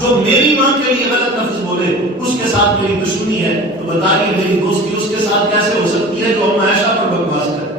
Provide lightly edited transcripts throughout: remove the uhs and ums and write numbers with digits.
جو میری ماں کے لیے غلط لفظ بولے اس کے ساتھ میری دشمنی ہے، تو بتائیے میری دوستی اس کے ساتھ کیسے ہو سکتی ہے جو ام عائشہ پر بکواس کرے؟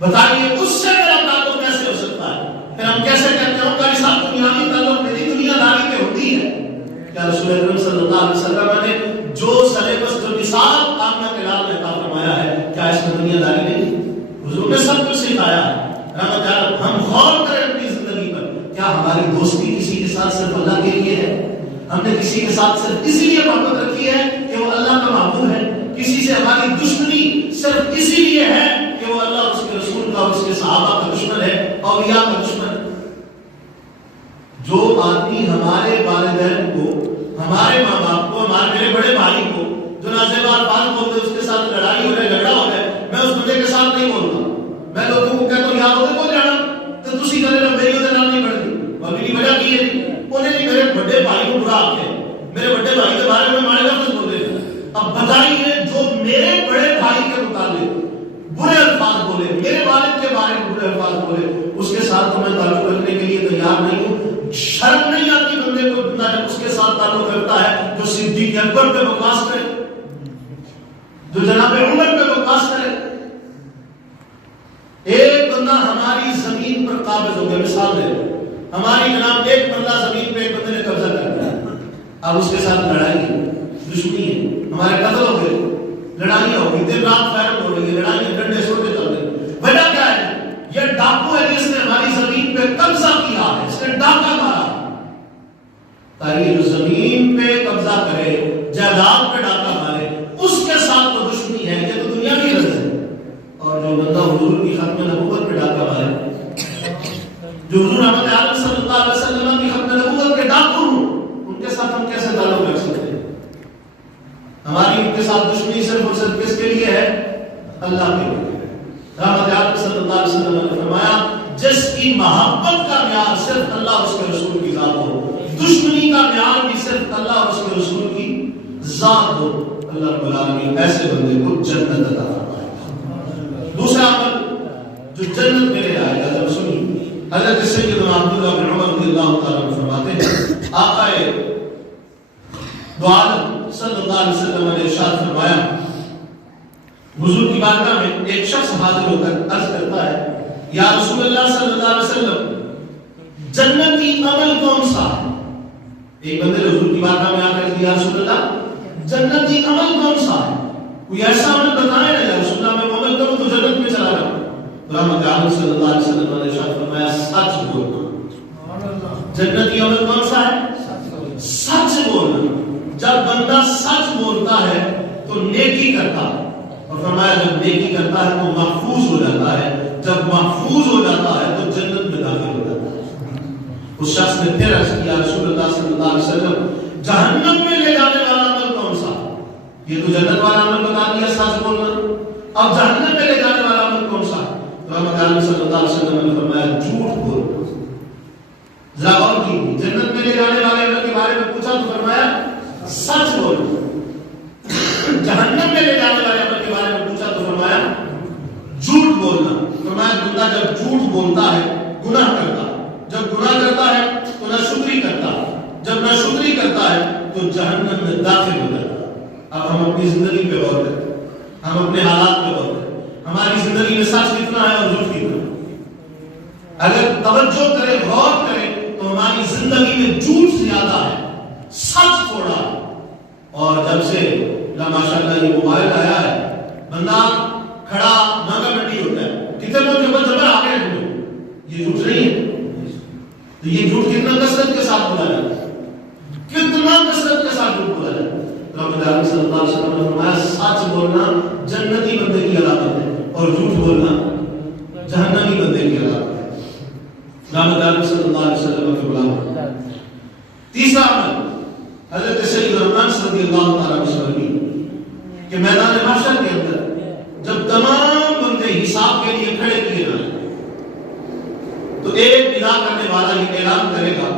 بتائیے اس سے میرا تعلق کیسے ہو سکتا ہے؟ پھر ہم کیسے کہتے ہیں کہ ساتھ دنیاوی تعلق میری دنیا داری پہ ہوتی ہے؟ کیا رسول اکرم صلی اللہ علیہ وسلم نے جو سلیبس جو نصاب آمنہ کے لال نے عطا فرمایا ہے، کیا اس میں دنیا داری نہیں؟ حضور نے سب کچھ سکھایا ہے۔ ہم غور کریں اپنی زندگی پر، کیا ہماری دوستی کسی کے ساتھ صرف اللہ کے لیے ہے؟ ہم نے کسی کے ساتھ صرف اسی لیے محبت رکھی ہے کہ وہ اللہ کا محبوب ہے؟ کسی سے ہماری دشمنی صرف اسی لیے ہے کہ وہ اللہ اور اس کے رسول کا اور اس کے صحابہ کا دشمن ہے، اولیاء کا دشمن ہے؟ جو آدمی ہمارے والدین کو، ہمارے ماں باپ کو، ہمارے میرے بڑے بھائی کو جو نازیبا الفاظ بولتے ہیں اس کے ساتھ لڑائی ہو جائے، جھگڑا ہو جائے، میں اس بندے کے ساتھ نہیں بولتا۔ میں لوگوں کو کہتا ہوں یاد ہوتے کو جانا تو تسی کرے نہ میری ہوتے نام نہیں پڑھتی، اور میری وجہ کی ہے انہیں نہیں میرے بڑے بھائی کو برا آتے ہیں، میرے بڑے بھائی کے بارے میں ماڑے لفظ بولتے ہیں۔ اب بتائیے جو میرے بڑے بھائی کے متعلق برے الفاظ بولے، میرے والد کے بارے میں برے الفاظ بولے، اس کے ساتھ تو میں تعلق رکھنے کے لیے تیار نہیں ہوں۔ شرم نہیں آتی بندے کو اتنا جب اس کے ساتھ تعلق رکھتا ہے جو صدیق اکبر پہ بکواس کرے، جو جناب عمر پہ بکواس کرے۔ ایک بندہ ہماری زمین پر قابض ہو گیا، مثال دے ہماری جناب ایک پلہ زمین پہ ایک بندے نے قبضہ کر لیا، اب اس کے ساتھ لڑائی ہے، دشمنی ہے، ہمارے قتل ہو گئے، لڑائیاں ہو گئی، دن رات فائرنگ ہو رہی ہے، لڑائیاں ڈنڈے چھوڑتے چل رہے۔ وجہ کیا ہے؟ یہ ڈاکو ہے جس نے ہماری زمین پہ قبضہ کیا ہے، اس نے ڈاکہ مارا تاکہ جو زمین پہ قبضہ کرے، جائیداد پہ ڈاکہ مارے، اس کے ساتھ تو دشمنی ہے، یہ تو دنیا کی رضا ہے۔ اور جو بندہ حضور کی ختم نبوت پہ ڈاکہ مارے، جو حضور رحمت عالم صلی اللہ علیہ وسلم کی ختم نبوت کے ڈاکو ہوں، ان کے ساتھ ہم کیسے تعلق رکھ سکتے ہیں؟ ہماری ان کے ساتھ دشمنی صرف اور صرف کس کے لیے ہے؟ اللہ کے لیے۔ رحمت عالم صلی اللہ علیہ وسلم نے فرمایا جس کی محبت کا معیار صرف اللہ اور اس کے رسول کی ذات ہو، دشمنی کا معیار بھی صرف اللہ اور اس کے رسول کی ذات ہو، اللہ رب العالمین ایسے بندے کو جنت عطا فرمائے گا۔ دوسرا عمل جو جنت میں لے آئے گا، جب سنی حضرت سیدنا عبداللہ بن عمر رضی اللہ تعالیٰ عنہ فرماتے ہیں آقا دو عالم صلی اللہ علیہ وسلم نے ارشاد فرمایا، حضور کی بارگاہ میں ایک شخص حاضر ہو کر عرض کرتا ہے یا رسول اللہ صلی اللہ علیہ وسلم جنتی عمل کون سا ہے؟ ایک بندے نے حضور کی بارگاہ میں آ کر یا رسول اللہ جنتی عمل کون سا ہے؟ کوئی ایسا عمل بتائیں نا یا رسول اللہ میں عمل کروں تو جنت میں چلا جاؤں۔ رحمت عالم صلی اللہ علیہ وسلم نے ارشاد فرمایا سچ بولنا۔ جنتی عمل کون سا ہے؟ سچ بولنا۔ جب بندہ سچ بولتا ہے تو نیکی کرتا ہے، اور فرمایا جب نیکی کرتا ہے تو محفوظ ہو جاتا ہے، جب محفوظ ہو جاتا ہے تو جنت میں داخل ہو جاتا ہے۔ اس شخص نے پھر عرض کیا رسول اللہ صلی اللہ علیہ وسلم جہنم میں لے جانے والا عمل کون سا؟ یہ تو جنت والا عمل بتا دیا سچ بولنا، اب جہنم میں لے جانے والا عمل کون سا؟ رحمت عالم صلی اللہ علیہ وسلم نے فرمایا جھوٹ بولنا۔ ذرا غور کیجیے، جنت میں لے جانے والے عمل کے بارے میں پوچھا تو فرمایا سچ بولنا، جہنم میں لے جانے والے عمل کے بارے میں پوچھا تو فرمایا جھوٹ بولنا۔ فرمایا بندہ جب جھوٹ بولتا ہے گناہ کرتا ہے، جب گناہ کرتا ہے تو ناشکری کرتا ہے، جب ناشکری کرتا ہے تو جہنم میں داخل ہو جاتا ہے۔ اب ہم اپنی زندگی پہ غور کریں، ہم اپنے حالات پہ غور کریں، ہماری زندگی میں سچ کتنا ہے اور جھوٹ کتنا ہے؟ اگر توجہ کریں، غور کریں تو ہماری زندگی میں جھوٹ زیادہ ہے، سچ تھوڑا ہے۔ اور جب سے ماشاءاللہ یہ موبائل آیا ہے، بندہ کھڑا ناکا منڈی ہوتا ہے، کتنے لوگ جب جبر آگے ہیں، یہ جھوٹ نہیں ہے؟ تو یہ جھوٹ کتنا کثرت کے ساتھ بولا جاتا ہے، کتنا کثرت کے ساتھ جھوٹ بولا جاتا ہے۔ رسول اللہ صلی اللہ علیہ وسلم نے فرمایا سچ بولنا جنتی بندے کی علامت ہے اور جھوٹ بولنا جہنمی بندے کی علامت ہے۔ رسول اللہ صلی اللہ علیہ وسلم کے غلام۔ تیسرا عمل حضرت سیدنا انس رضی اللہ تعالیٰ عنہ سے کہ میدان محشر کے اندر جب تمام بندے حساب کے لیے کھڑے کیے جائیں تو ایک ندا کرنے والا یہ اعلان کرے گا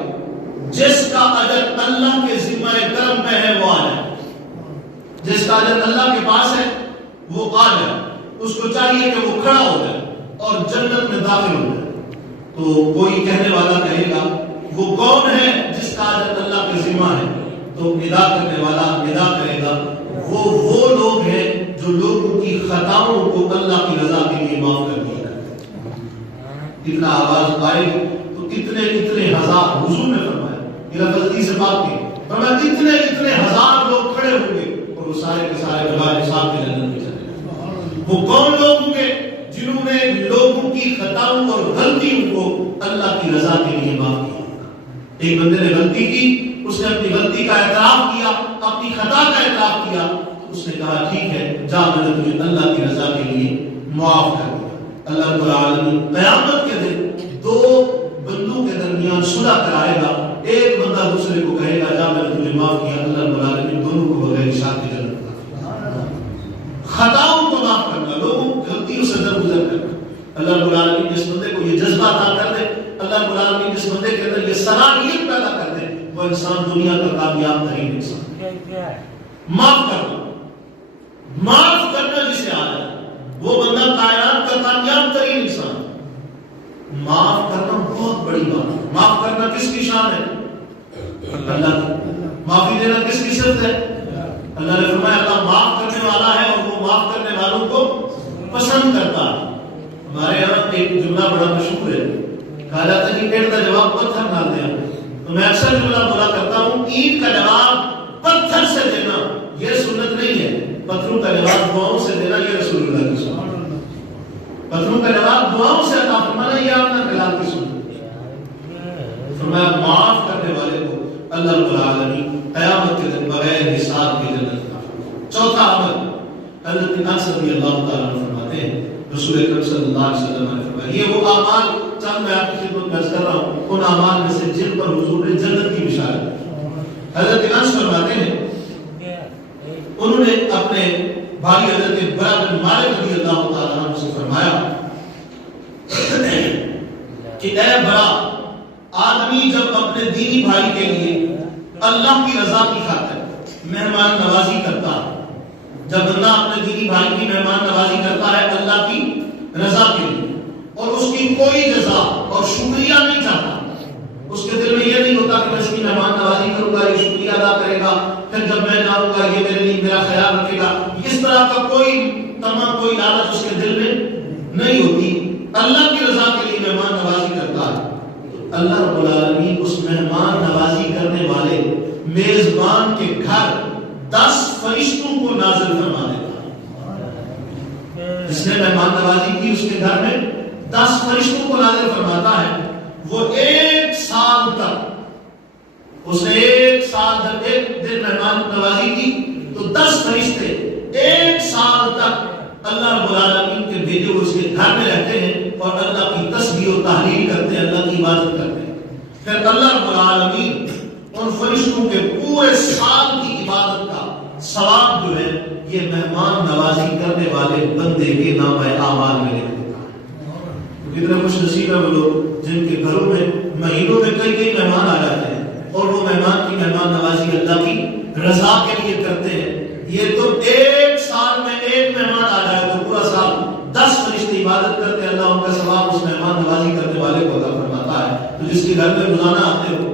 جس کا اجر اللہ کے ذمہ کرم پہ ہے وہ آ جائے، جس کا اجر اللہ کے پاس ہے وہ آ جائے۔ اس کو چاہیے کہ وہ کھڑا ہو جائے اور جنت میں داخل ہو جائے۔ تو کوئی کہنے والا کہے گا تو ندا کرنے والا ندا کرے گا، وہ لوگ ہیں جو لوگوں کی خطاؤں کو اللہ کی رضا کے لیے معاف کر دیا کرتے ہیں۔ اتنا آواز آئے تو اتنے ہزار، حضور نے فرمایا، یہ لفظ حدیث پاک کی، فرمایا اتنے ہزار لوگ کھڑے ہوں گے اور وہ سارے کے سارے بغیر حساب کے جنت میں چلے گئے۔ وہ کون لوگ ہوں گے؟ جنہوں نے لوگوں کی خطاؤں اور غلطیوں کو اللہ کی رضا کے لیے معاف کیا۔ ایک بندے نے غلطی کی، اس نے اپنی غلطی کا اعتراف کیا، اپنی خطا کا اعتراف کیا، اس نے کہا ٹھیک ہے جا، میں نے تجھے اللہ کی رضا کے لیے معاف کر دیا۔ اللہ رب العالمین قیامت کے دن دو بندوں کے درمیان صلح کرائے گا، ایک بندہ دوسرے کو کہے گا جا، میں نے تجھے معاف کیا، اللہ رب العالمین دونوں کو بغیر حساب کی جنت میں۔ خطاؤں کو معاف کرنا، لوگوں غلطیوں سے درگزر کرنا، اللہ رب العالمین جس بندے کو یہ جذبہ عطا کر دے، اللہ رب العالمین جس بندے کے اندر یہ صلاحیت پیدا کر دے، وہ انسان دنیا کا کامیاب ترین انسان۔ معاف کرنا، معاف کرنا جسے آ جائے وہ بندہ کائنات کا کامیاب ترین انسان۔ معاف کرنا بہت بڑی بات ہے۔ معاف کرنا کس کی شان ہے؟ اللہ کی۔ معافی دینا کس کی صفت ہے؟ اللہ نے فرمایا اللہ معاف کرنے والا ہے اور وہ معاف کرنے والوں کو پسند کرتا ہے۔ ہمارے یہاں ایک جملہ بڑا مشہور ہے، کہا جاتا ہے کہ اینٹ کا جواب پتھر نہ دیں، تو میں اکثر جملہ بولا کرتا ہوں اینٹ کا جواب پتھر سے دینا یہ سنت نہیں ہے، پتھروں کا جواب دعاؤں سے دینا یہ رسول اللہ کی سنت ہے۔ پتھروں کا جواب دعاؤں سے عطا فرمانا یہ آپ کا کلام کی سنت ہے۔ فرمایا معاف کرنے والے کو اللہ رب العالمین قیامت کے دن بغیر حساب کی جنت میں۔ چوتھا عمل حضرت انس رضی اللہ تعالیٰ عنہ فرماتے ہیں رسول اکرم صلی اللہ علیہ وسلم نے فرمایا یہ وہ اعمال چند میں آپ کی خدمت میں عرض کر رہا ہوں، ان اعمال میں سے جن پر حضور نے جنت کی بشارت۔ حضرت انس فرماتے ہیں انہوں نے اپنے بھائی حضرت برا بن مالک رضی اللہ تعالیٰ عنہ سے فرمایا کہ اے برا، آدمی جب اپنے دینی بھائی کے لیے اللہ کی رضا کی خاطر مہمان نوازی کرتا ہے، جب بندہ اپنے دینی بھائی کی مہمان نوازی کرتا ہے اللہ کی رضا کے لیے اور اس کی کوئی جزا اور شکریہ نہیں چاہتا، اس کے دل میں یہ نہیں ہوتا کہ میں اس کی مہمان نوازی کروں گا، یہ شکریہ ادا کرے گا، پھر جب میں جاؤں گا یہ میرے لیے میرا خیال رکھے گا، اس طرح کا کوئی تمام کوئی لالچ اس کے دل میں نہیں ہوتی، اللہ کی رضا کے لیے مہمان نوازی کرتا ہے، اللہ رب العالمین اس مہمان نوازی کرنے والے میزبان کے گھر 10 فرشتوں کو نازل فرما دیتا ہے۔ جس نے مہمان نوازی کی اس کے گھر میں 10 فرشتوں کو نازل فرماتا ہے، وہ 1 سال تک، اس نے 1 سال تک ایک دن مہمان نوازی کی تو 10 فرشتے 1 سال تک اللہ رب العالمین کے بھیجے ہوئے اس کے گھر میں رہتے ہیں اور اللہ کی تسبیح و تحلیل کرتے ہیں، اللہ کی عبادت کرتے ہیں۔ پھر اللہ رب العالمین ان فرشتوں کے پورے سال کی عبادت کا ثواب جو ہے یہ مہمان نوازی کرنے والے بندے کے نام اعمال میں لکھ دیتا ہے۔ کتنے خوش نصیب ہیں وہ لوگ جن کے گھروں میں مہینوں میں کئی مہمان آ جاتے ہیں اور وہ مہمان کی مہمان نوازی اللہ کی رضا کے لیے کرتے ہیں۔ یہ تو 1 سال میں 1 مہمان آ جائے تو پورا سال 10 فرشتے عبادت کرتے ہیں، اللہ ان کا ثواب اس مہمان نوازی کرنے والے کو عطا فرماتا ہے۔ تو جس کے گھر میں روزانہ آتے ہو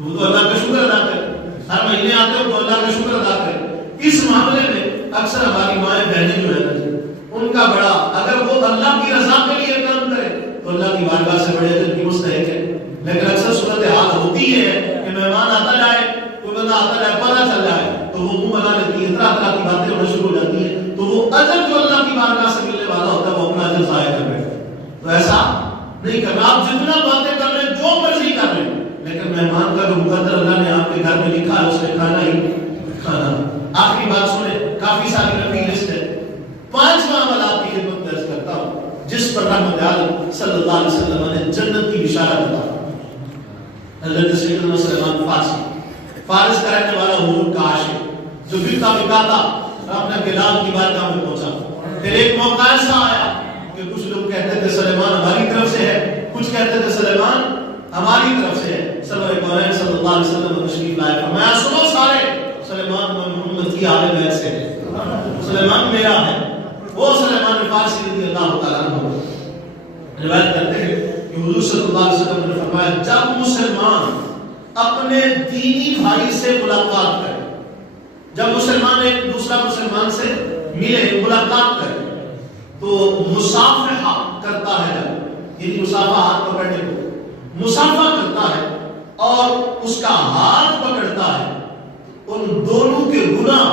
وہ تو اللہ کا شکر ادا کرے، ہر مہینے آتے ہو تو اللہ کا شکر ادا کرے۔ اس معاملے میں اکثر ہماری مائیں بہنیں جو ہیں ان کا بڑا، اگر وہ اللہ کی رضا کے لیے کام کرے تو اللہ کی بارگاہ سے بڑے اجر کی مستحق ہے، لیکن اکثر صورتحال ہوتی ہے کہ مہمان آتا جائے، کوئی بندہ آتا جائے، پتہ چل جائے تو وہ منہ بنا لیتی ہے، طرح کی باتیں ہونا شروع ہو جاتی ہیں، تو وہ اجر جو اللہ کی بارگاہ سے ملنے والا ہوتا ہے وہ اپنا اجر ضائع کر بیٹھتا ہے۔ تو ایسا نہیں کرنا، آپ جتنا باتیں کر لیں، جو مرضی کر لیں، لیکن مہمان کا جو مقدر اللہ نے آپ کے گھر میں لکھا ہے اس نے کھانا ہی کھانا۔ آخری بات سنیں، کافی ساری لمبی لسٹ ہے، 5واں عمل آپ کی خدمت میں عرض کرتا ہوں جس پر رحمت عالم صلی اللہ علیہ وسلم نے جنت کی بشارت عطا فرمائی۔ حضرت سیدنا سلمان فارس کا رہنے والا حضور کا عاشق جو بکتا بکاتا اپنے بلال کی بارگاہ میں پہنچا۔ پھر ایک موقع ایسا آیا کہ کچھ لوگ کہتے تھے سلیمان ہماری طرف سے ہے، کچھ کہتے تھے سلیمان ہماری طرف سے ہے۔ سرور کونین صلی اللہ علیہ وسلم تشریف لائے، فرمایا سنو سارے، سلیمان محمد کی آل بیت سے ہے، سلیمان میرا ہے۔ وہ سلیمان فارسی رضی اللہ تعالیٰ عنہ روایت کرتے ہیں کہ حضور صلی اللہ علیہ وسلم نے فرمایا جب مسلمان اپنے دینی بھائی سے ملاقات کرے. جب مسلمان ایک دوسرا مسلمان سے ملے, ملاقات کرے, تو مصافحہ کرتا ہے, یعنی مصافحہ ہاتھ پکڑنے کو مصافحہ کرتا ہے اور اس کا ہاتھ پکڑتا ہے, ان دونوں کے گناہ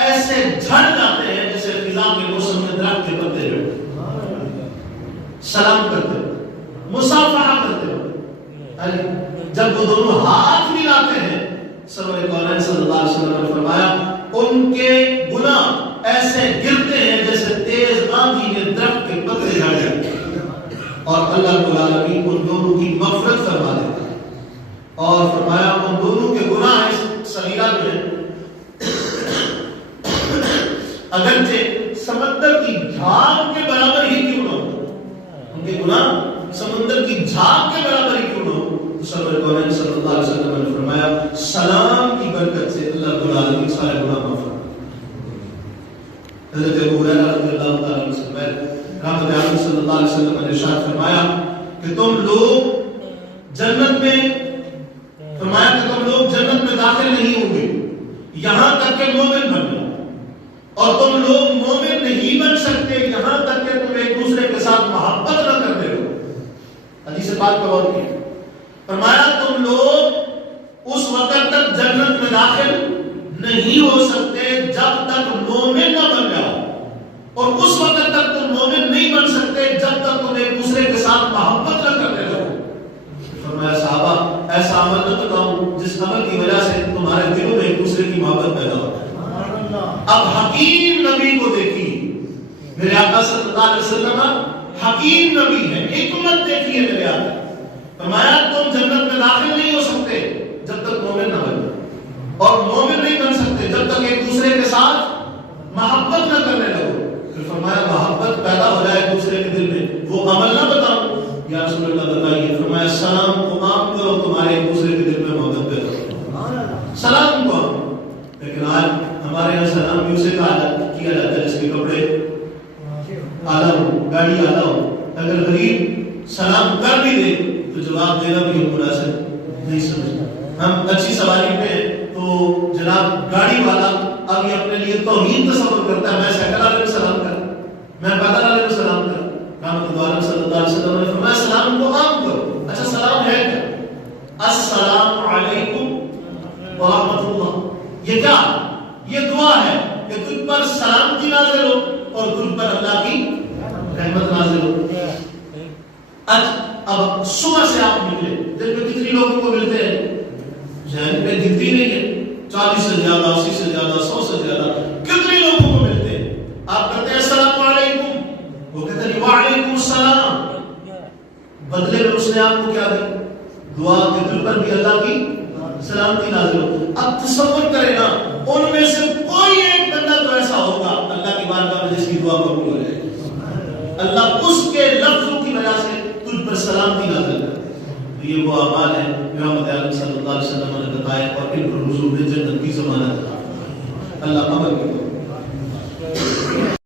ایسے جھڑ جاتے ہیں جیسے فضا کے موسم میں درخت کے پتے جھڑتے. سلام کرتے ہو, مصافحہ کرتے ہو, جب وہ دونوں ہاتھ ملاتے ہیں, سرور کونین صلی اللہ علیہ وسلم نے فرمایا ان کے گناہ ایسے گرتے ہیں جیسے تیز آندھی میں درخت کے پتے جھڑ جاتے ہیں, اور اللہ رب العالمین ان دونوں کی مغفرت فرما دیتا ہے. اور فرمایا ان دونوں کے گناہ صغیرہ جو ہے اگرچہ سمندر کی جھاگ کے برابر ہی کیوں نہ ہو, ان کے گناہ سمندر کی جھاگ کے برابر ہی کیوں نہ ہو, تو سرور کونین صلی اللہ علیہ وسلم نے فرمایا سلام کی برکت سے اللہ رب العالمین سارے گناہ معاف فرما. حضرت ابو ہریرہ رضی اللہ تعالی عنہ سے رحمت عالم صلی اللہ علیہ وسلم نے ارشاد فرمایا کہ تم لوگ جنت میں داخل نہیں ہوں گے یہاں تک کہ مومن بن جاؤ, اور تم لوگ مومن نہیں بن سکتے یہاں تک کہ تم ایک دوسرے کے ساتھ محبت نہ کرتے ہو. حدیث پاک کو غور کیجیے, فرمایا تم لوگ اس وقت تک جنت میں داخل نہیں ہو سکتے جب تک مومن نہ بن جاؤ, اور اس وقت تک تم مومن نہیں بن سکتے جب تک تم ایک دوسرے کے ساتھ محبت نہ کرتے رہو. فرمایا صحابہ ایسا عمل نہ بتاؤں جس عمل کی وجہ سے تمہارے دلوں میں ایک دوسرے کی محبت پیدا ہو. اب حکیم نبی کو دیکھیے, میرے آقا صلی اللہ علیہ وسلم حکیم نبی ہے, حکمت دیکھیے میرے آقا. فرمایا تم جنت میں داخل نہیں ہو سکتے جب تک مومن نہ بن جاؤ, اور مومن نہیں بن سکتے جب تک ایک دوسرے کے ساتھ محبت نہ کرنے لگو. پھر فرمایا محبت پیدا ہو جائے ایک دوسرے کے دل میں, وہ عمل نہ بتاؤں. یا رسول اللہ بتائیے. فرمایا سلام کو عام کرو, تمہارے ایک دوسرے کے دل میں محبت پیدا ہو. سلام کو عام. لیکن آج ہمارے یہاں سلام بھی اسے کیا جاتا ہے جس کے کپڑے اعلیٰ ہو, گاڑی اعلیٰ ہو. اگر غریب سلام کر بھی دے تو جواب دینا بھی ہم مناسب نہیں سمجھتا. ہم اچھی سواری پہ تو جناب گاڑی والا اب یہ اپنے لیے توہین تصور کرتا ہے, میں سائیکل والے کو سلام کر, میں پیدل والے کو سلام کر. رحمت اللہ صلی اللہ علیہ وسلم نے فرمایا سلام کو عام کرو. اچھا سلام ہے کیا؟ السلام علیکم ورحمۃ اللہ. یہ کیا؟ یہ دعا ہے کہ تجھ پر سلامتی نازل ہو اور تجھ پر اللہ کی رحمت نازل ہو. اب صبح سے آپ نکلے, دن میں کتنی لوگوں کو ملتے ہیں؟ ذہن میں گنتی نہیں ہے, 40 سے زیادہ, 80 سے زیادہ, 100 سے زیادہ, کتنے لوگوں کو ملتے ہیں. آپ کہتے ہیں السلام علیکم, وہ کہتے ہیں وعلیکم السلام. بدلے میں اس نے آپ کو کیا دی؟ دعا کے دل پر بھی اللہ کی سلامتی نازل ہو. اب تصور کریں نا, ان میں سے کوئی ایک بندہ تو ایسا ہوگا اللہ کی بارگاہ میں جس کی دعا قبول ہو جائے, اللہ اس کے لفظوں کی وجہ سے تجھ پر سلامتی نازل کرے. یہ وہ اعمال ہیں جو رحمت عالم صلی اللہ علیہ وسلم نے بتائے, اور ان پر حضور نے جنت کی ضمانت دی. اللہ قبول کرے.